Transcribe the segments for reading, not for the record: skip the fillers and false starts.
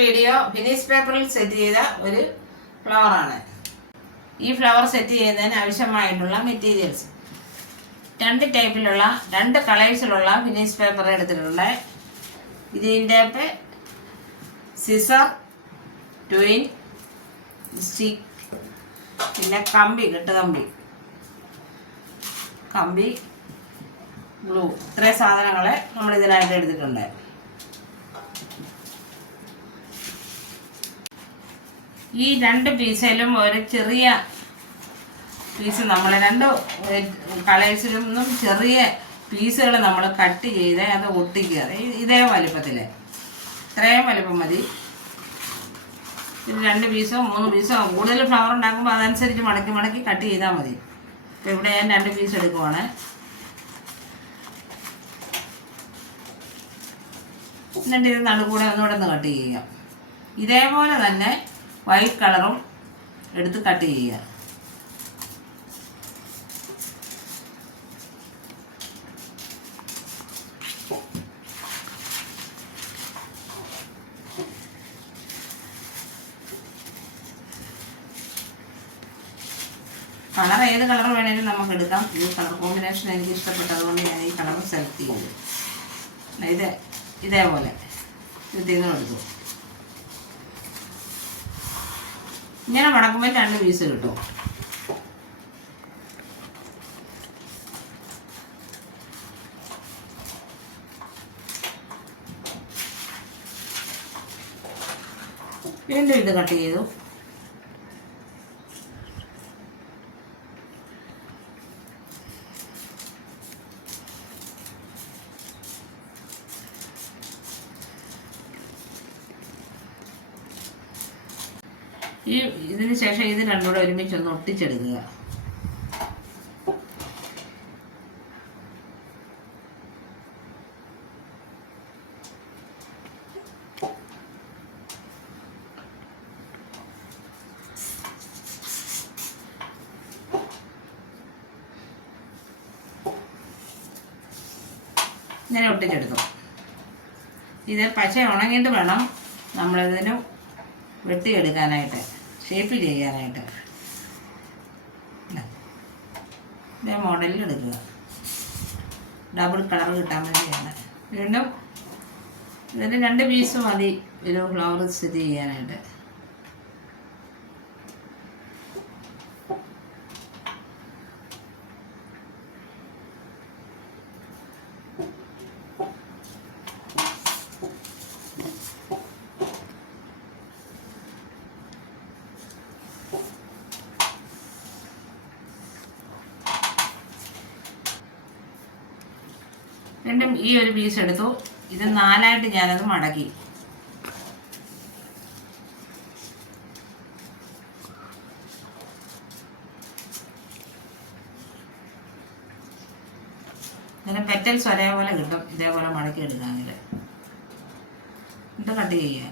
Video finish പേപ്പറിൽ set ചെയ്ത ഒരു ഫ്ലവറാണ്. ഈ ഫ്ലവർ സെറ്റ് ചെയ്യുന്നതിന് ആവശ്യമായിട്ടുള്ള മെറ്റീരിയൽസ് രണ്ട് ടൈപ്പിലുള്ള രണ്ട് കളേഴ്സിലുള്ള ഫിനിഷ് പേപ്പർ എടുത്തിട്ടുണ്ട്. ഇതിൻ്റെ സിസർ, ട്വിൻ, സ്റ്റിക്ക്, പിന്നെ കമ്പി, കമ്പി, ഗ്ലൂ, ഇത്രയും സാധനങ്ങൾ നമ്മൾ ഇതിനായിട്ട് എടുത്തിട്ടുണ്ട്. ഈ രണ്ട് പീസിലും ഒരു ചെറിയ പീസ് നമ്മൾ രണ്ട് കളേഴ്സിലും നിന്നും ചെറിയ പീസുകൾ നമ്മൾ കട്ട് ചെയ്ത് അത് ഒട്ടിക്കുക. ഇതേ വലിപ്പത്തിൽ, ഇത്രയും വലിപ്പം മതി. ഇത് രണ്ട് പീസോ മൂന്ന് പീസോ കൂടുതൽ ഫ്ലവർ ഉണ്ടാക്കുമ്പോൾ അതനുസരിച്ച് മടക്കി കട്ട് ചെയ്താൽ മതി. ഇപ്പോൾ ഇവിടെ ഞാൻ രണ്ട് പീസ് എടുക്കുവാണ്. എന്നിട്ട് ഇത് നടുക്കൂടെ ഒന്നുകൂടെ ഒന്ന് കട്ട് ചെയ്യുക. ഇതേപോലെ തന്നെ വൈറ്റ് കളറും എടുത്ത് കട്ട് ചെയ്യുക. കളർ ഏത് കളർ വേണമെങ്കിലും നമുക്ക് എടുക്കാം. ഈ കളർ കോമ്പിനേഷൻ എനിക്ക് ഇഷ്ടപ്പെട്ടതുകൊണ്ട് ഞാൻ ഈ കളർ സെലക്ട് ചെയ്തു. ഇതേപോലെ ഇതിൽ നിന്ന് എടുത്തു. ഇങ്ങനെ മടക്കുമ്പോൾ രണ്ട് പീസ് കിട്ടും. വീണ്ടും ഇത് കട്ട് ചെയ്തു. ഇതിന് ശേഷം ഇത് രണ്ടും കൂടെ ഒരുമിച്ച് ഒന്ന് ഒട്ടിച്ചെടുക്കുക. ഇങ്ങനെ ഒട്ടിച്ചെടുത്തു. ഇത് പശ ഉണങ്ങിയിട്ട് വേണം നമ്മളിതിന് വെട്ടിയെടുക്കാനായിട്ട്, ഷേപ്പ് ചെയ്യാനായിട്ട്. ഇതേ മോഡലിൽ എടുക്കുക. ഡബിൾ കളർ കിട്ടാൻ വേണ്ടിയാണ്. വീണ്ടും ഇതിന് രണ്ട് പീസ് മതി ഒരു ഫ്ലവർ സെറ്റ് ചെയ്യാനായിട്ട്. രണ്ടും ഈ ഒരു പീസ് എടുത്തു. ഇത് നാലായിട്ട് ഞാനത് മടക്കി. ഇങ്ങനെ പെറ്റൽസ് ഒരേപോലെ കിട്ടും. ഇതേപോലെ മടക്കി എടുക്കാമെങ്കിൽ ഇത് കട്ട് ചെയ്യുക.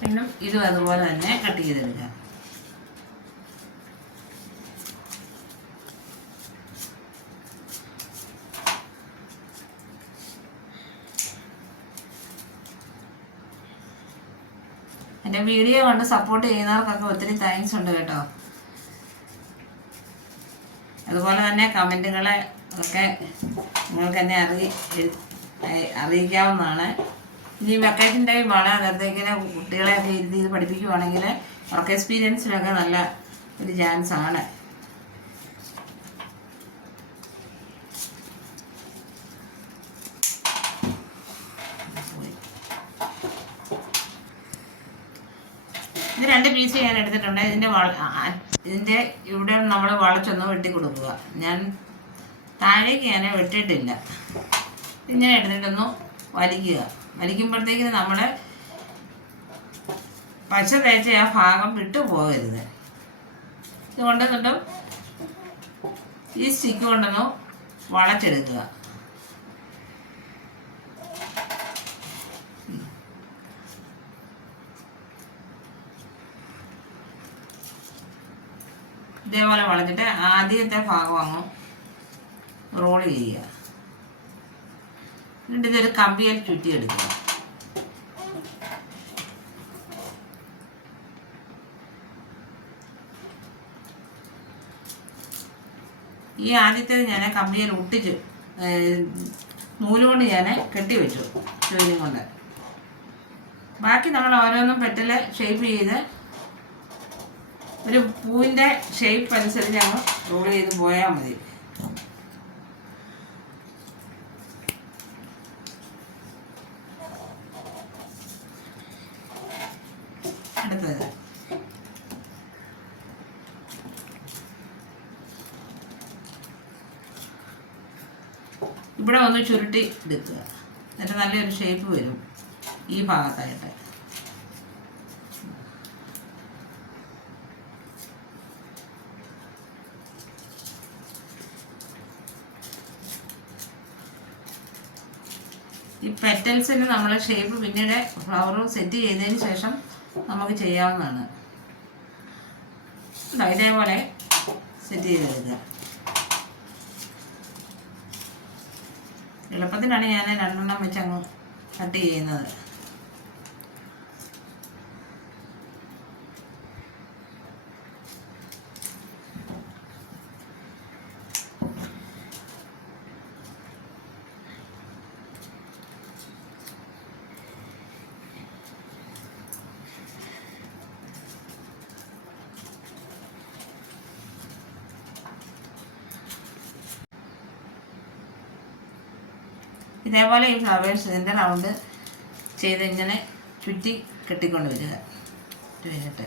പിന്നെ ഇതും അതുപോലെ തന്നെ കട്ട് ചെയ്തെടുക്കുക. എൻ്റെ വീഡിയോ കണ്ട് സപ്പോർട്ട് ചെയ്യുന്നവർക്കൊക്കെ ഒത്തിരി താങ്ക്സ് ഉണ്ട് കേട്ടോ. അതുപോലെ തന്നെ കമൻറ്റുകളെ ഒക്കെ നിങ്ങൾക്ക് എന്നെ അറിയിക്കാവുന്നതാണ്. ഇനി വെക്കേഷൻ ടൈമാണ്, അന്നേരത്തേക്കിന് കുട്ടികളെയൊക്കെ ഇരുത്തി ഇത് പഠിപ്പിക്കുവാണെങ്കിൽ വർക്ക് എക്സ്പീരിയൻസിനൊക്കെ നല്ല ഒരു ചാൻസാണ്. ഇത് രണ്ട് പീസ് ഞാൻ എടുത്തിട്ടുണ്ട്. ഇതിൻ്റെ ഇവിടെ നമ്മൾ വളച്ചൊന്ന് വെട്ടി കൊടുക്കുക. ഞാൻ താഴേക്ക് ഞാൻ വെട്ടിയിട്ടില്ല. ഇങ്ങനെ എടുത്തിട്ടൊന്ന് വലിക്കുക. വലിക്കുമ്പോഴത്തേക്കിന് നമ്മൾ പശ തേച്ച ആ ഭാഗം വിട്ടു പോകരുത്. ഇത് കൊണ്ടുവന്നിട്ടും ഈ സ്റ്റിക്ക് കൊണ്ടൊന്ന് വളച്ചെടുക്കുക. ഇതേപോലെ വളച്ചിട്ട് ആദ്യത്തെ ഭാഗം അങ്ങ് റോൾ ചെയ്യുക. എന്നിട്ട് ഇതൊരു കമ്പിയിൽ ചുറ്റിയെടുക്കുക. ഈ ആദ്യത്തേത് ഞാൻ കമ്പിയിൽ ഒട്ടിച്ച് നൂലുകൊണ്ട് ഞാൻ കെട്ടിവെച്ചു ജോലിയും കൊണ്ട്. ബാക്കി നമ്മൾ ഓരോന്നും പെറ്റൽ ഷേപ്പ് ചെയ്ത് ഒരു പൂവിൻ്റെ ഷേപ്പ് അനുസരിച്ച് ഞങ്ങൾ റോൾ ചെയ്ത് പോയാൽ മതി. അടുത്തത് ഇവിടെ ഒന്ന് ചുരുട്ടി എടുക്കുക. എന്നിട്ട് നല്ലൊരു ഷേപ്പ് വരും ഈ ഭാഗത്തായിട്ട്. ഈ പെറ്റൽസിന് നമ്മൾ ഷേപ്പ് പിന്നീട് ഫ്ലവർ സെറ്റ് ചെയ്തതിന് ശേഷം നമുക്ക് ചെയ്യാവുന്നതാണ്. ഇതേപോലെ സെറ്റ് ചെയ്തെടുക്കുക. എളുപ്പത്തിനാണ് ഞാൻ 2 എണ്ണം വെച്ച് അങ്ങ് കട്ട് ചെയ്യുന്നത്. ഇതേപോലെ ഈ ഫ്ലവേഴ്സ് ഇതിൻ്റെ റൗണ്ട് ചെയ്ത് ഇങ്ങനെ ചുറ്റി കെട്ടിക്കൊണ്ട് വരിക. കഴിഞ്ഞിട്ട്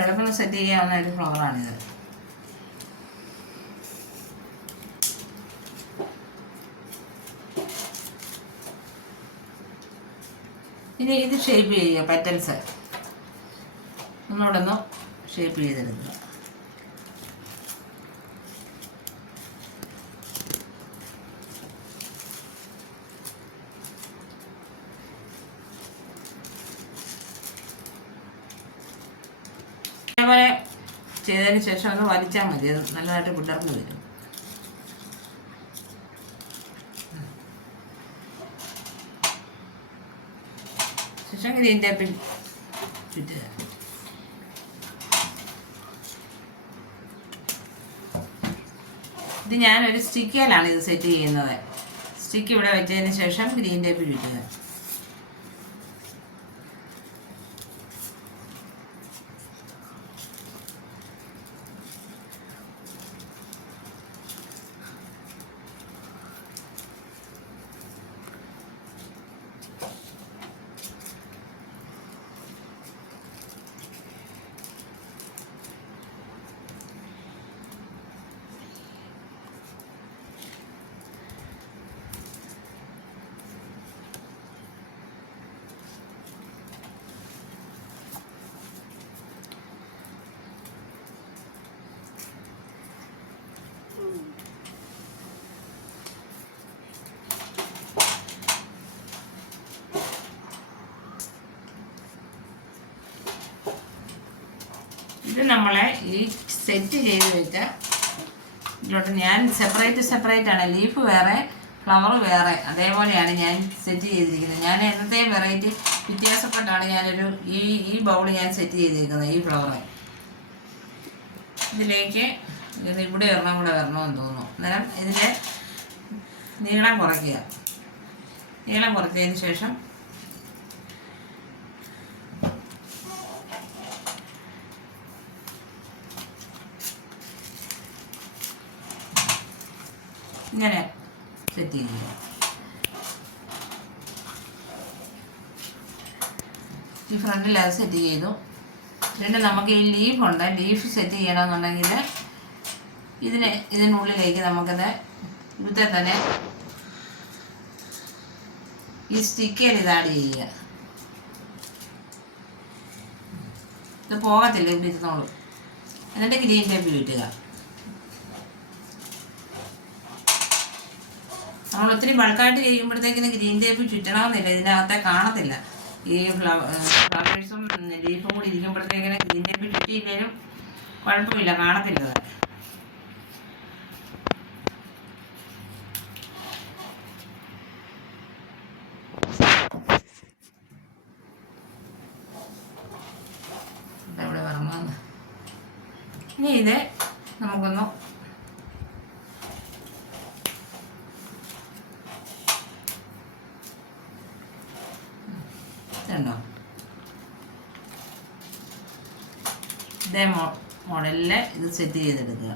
എളുപ്പം സെറ്റ് ചെയ്യാവുന്ന ഒരു ഫ്ലവറാണിത്. ഇനി ഇത് ഷേപ്പ് ചെയ്യുക. പെറ്റൽസ് ഒന്നുകൂടെ ഒന്ന് ഷേപ്പ് ചെയ്തെടുക്കുക. അതേപോലെ ചെയ്തതിന് ശേഷം ഒന്ന് വലിച്ചാൽ മതി. അത് നല്ലതായിട്ട് വിടർന്ന് വരും. ശേഷം ഗ്രീൻ ടേപ്പിൽ ചുറ്റുക. ഇത് ഞാനൊരു സ്റ്റിക്കിലാണ് ഇത് സെറ്റ് ചെയ്യുന്നത്. സ്റ്റിക്ക് ഇവിടെ വെച്ചതിന് ശേഷം ഗ്രീൻ ടേപ്പ് ചുറ്റുക. ഇത് നമ്മളെ ഈ സെറ്റ് ചെയ്ത് വെച്ച ഇതിലോട്ട് ഞാൻ സെപ്പറേറ്റ് ആണ്. ലീഫ് വേറെ ഫ്ലവർ വേറെ അതേപോലെയാണ് ഞാൻ സെറ്റ് ചെയ്തിരിക്കുന്നത്. ഞാൻ എന്നത്തെ വെറൈറ്റി വ്യത്യാസപ്പെട്ടാണ് ഞാനൊരു ഈ ബൗൾ ഞാൻ സെറ്റ് ചെയ്തിരിക്കുന്നത്. ഈ ഫ്ലവർ ഇതിലേക്ക് ഇവിടെ ഒരെണ്ണം കൂടെ വരണമെന്ന് തോന്നുന്നു. അന്നേരം ഇതിൻ്റെ നീളം കുറയ്ക്കുക. നീളം കുറച്ചതിന് ശേഷം ഇങ്ങനെ സെറ്റ് ചെയ്യുക. ഈ ഫ്രണ്ടിൽ അത് സെറ്റ് ചെയ്തു. പിന്നെ നമുക്ക് ഈ ലീഫുണ്ട്, ലീഫ് സെറ്റ് ചെയ്യണമെന്നുണ്ടെങ്കിൽ ഇതിനുള്ളിലേക്ക് നമുക്കത് ഇവിടെ തന്നെ ഈ സ്റ്റിക്കർ ഇത് ആഡ് ചെയ്യുക. ഇത് പോകത്തില്ല, ഇവിടെ ഇരുന്നോളൂ. എന്നിട്ട് ഗ്രീൻ ടേപ്പ് ചുറ്റുക. നമ്മൾ ഒത്തിരി ബൾക്കായിട്ട് ചെയ്യുമ്പോഴത്തേക്കിന് ഗ്രീൻ ടേപ്പ് ചുറ്റണമെന്നില്ല, ഇതിനകത്തെ കാണത്തില്ല. ഈ ഫ്ലവേഴ്സും ലീഫും കൂടി ഇരിക്കുമ്പോഴത്തേക്കിന് ഗ്രീൻ ടേപ്പ് ചുറ്റിയില്ലേലും കുഴപ്പമില്ല, കാണത്തില്ല. ഇവിടെ വരണമെന്ന് ഇനി ഇത് നമുക്കൊന്ന് ഇതുണ്ടോ, ഇതേ മോഡലിൽ ഇത് സെറ്റ് ചെയ്തെടുക്കുക.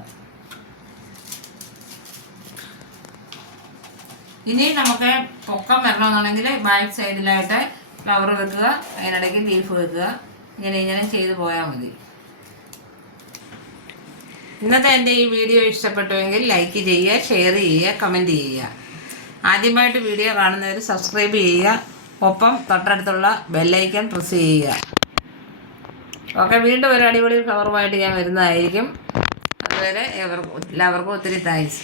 ഇനി നമുക്ക് പൊക്കം വരണമെന്നുണ്ടെങ്കിൽ ബാക്ക് സൈഡിലായിട്ട് ഫ്ലവർ വെക്കുക, അതിനിടയ്ക്ക് ലീഫ് വെക്കുക. ഇങ്ങനെ ചെയ്ത് പോയാൽ മതി. ഇന്നത്തെ എൻ്റെ ഈ വീഡിയോ ഇഷ്ടപ്പെട്ടുവെങ്കിൽ ലൈക്ക് ചെയ്യുക, ഷെയർ ചെയ്യുക, കമൻറ്റ് ചെയ്യുക. ആദ്യമായിട്ട് വീഡിയോ കാണുന്നവർ സബ്സ്ക്രൈബ് ചെയ്യുക, ഒപ്പം തൊട്ടടുത്തുള്ള ബെല്ലൈക്കൺ പ്രസ് ചെയ്യുക. ഓക്കെ, വീണ്ടും ഒരു അടിപൊളി ഫ്ലവറുമായിട്ട് ഞാൻ വരുന്നതായിരിക്കും. അതുവരെ എല്ലാവർക്കും ഒത്തിരി താങ്ക്സ്.